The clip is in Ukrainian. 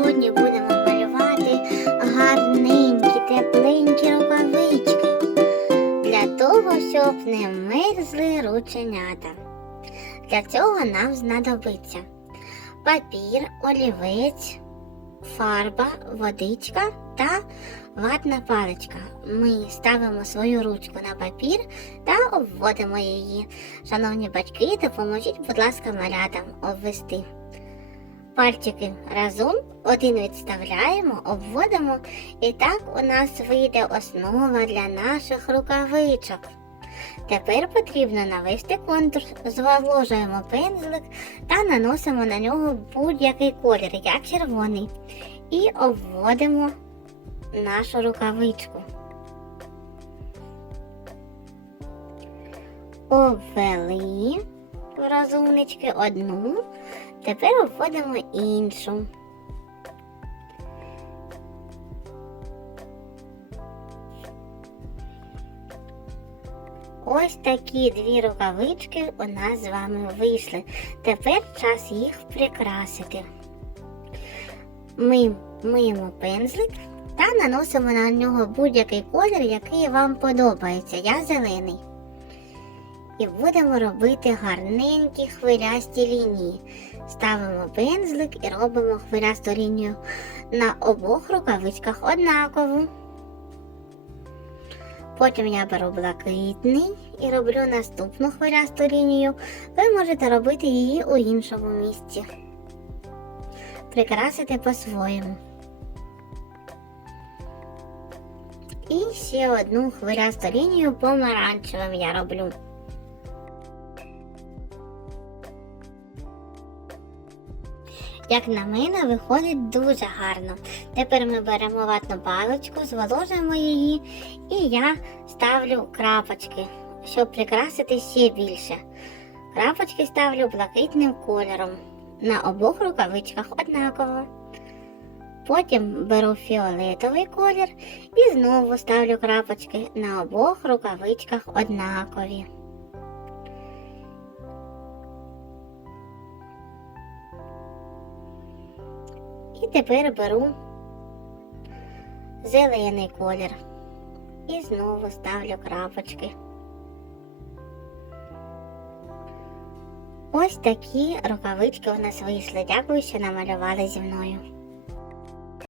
сьогодні будемо малювати гарненькі, тепленькі рукавички для того, щоб не мерзли рученята. Для цього нам знадобиться папір, олівець, фарба, водичка та ватна паличка. Ми ставимо свою ручку на папір та обводимо її. Шановні батьки, допоможіть, будь ласка, малятам обвести. Пальчики разом один відставляємо, обводимо, і так у нас вийде основа для наших рукавичок. Тепер потрібно навести контур, зволожуємо пензлик та наносимо на нього будь-який колір, як червоний, і обводимо нашу рукавичку. Обвели розумнички одну, тепер обводимо іншу. Ось такі дві рукавички у нас з вами вийшли. Тепер час їх прикрасити. Ми миємо пензлик та наносимо на нього будь-який колір, який вам подобається. Я зелений. І будемо робити гарненькі хвилясті лінії. Ставимо пензлик і робимо хвилясту лінію на обох рукавичках однакову. Потім я беру блакитний і роблю наступну хвилясту лінію. Ви можете робити її у іншому місці. Прикрасити по-своєму. І ще одну хвилясту лінію помаранчевим я роблю. Як на мене, виходить дуже гарно. Тепер ми беремо ватну паличку, зволожуємо її, і я ставлю крапочки, щоб прикрасити ще більше. Крапочки ставлю блакитним кольором. На обох рукавичках однаково. Потім беру фіолетовий колір і знову ставлю крапочки на обох рукавичках однакові. І тепер беру зелений колір і знову ставлю крапочки. Ось такі рукавички у нас вийшли. Дякую, що намалювали зі мною.